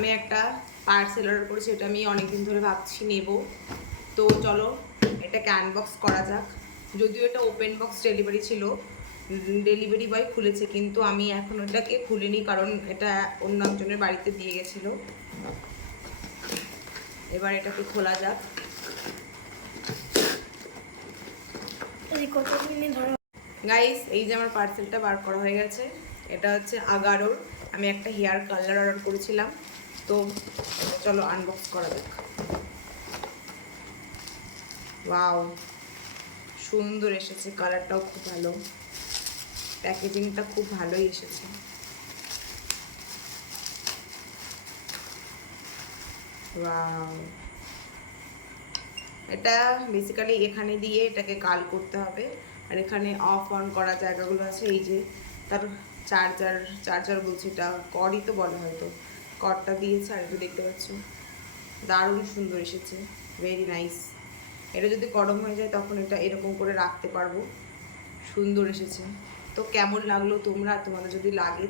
আমি একটা parcel order করেছি, এটা আমি অনেকদিন ধরে ভাবছি নেব। তো চলো এটাকে আনবক্স করা যাক। যদিও এটা ওপেন বক্স ডেলিভারি ছিল, ডেলিভারি বয় খুলেছে, কিন্তু আমি এখন ওটাকে খুলিনি কারণ এটা অন্য একজনের বাড়িতে দিয়ে গেছিলো। এবার এটাকে খোলা যাক। গাইস, এই যে আমার পার্সেলটা বার করা হয়ে গেছে। এটা হচ্ছে আগারোর, আমি একটা হেয়ার কালার অর্ডার করেছিলাম। তো চলো আনবক্স করা যাক। ওয়াও, সুন্দর এসেছে, কালারটাও খুব ভালো, প্যাকেজিংটা খুব ভালোই এসেছে। ওয়াও, এটা বেসিক্যালি এখানে দিয়ে এটাকে কাল করতে হবে। আর এখানে অফ অন করা জায়গাগুলো আছে, এই যে তার চার্জার বলছি, এটা কর্ডই তো বলা হয়তো, কর্ডটা দিয়েছে। আর এটা দেখতে পাচ্ছ, দারুণ সুন্দর এসেছে, ভেরি নাইস। এটা যদি গরম হয়ে যায় তখন এটা এরকম করে রাখতে পারবো, সুন্দর এসেছে। তো কেমন লাগলো তোমাদের যদি লাগে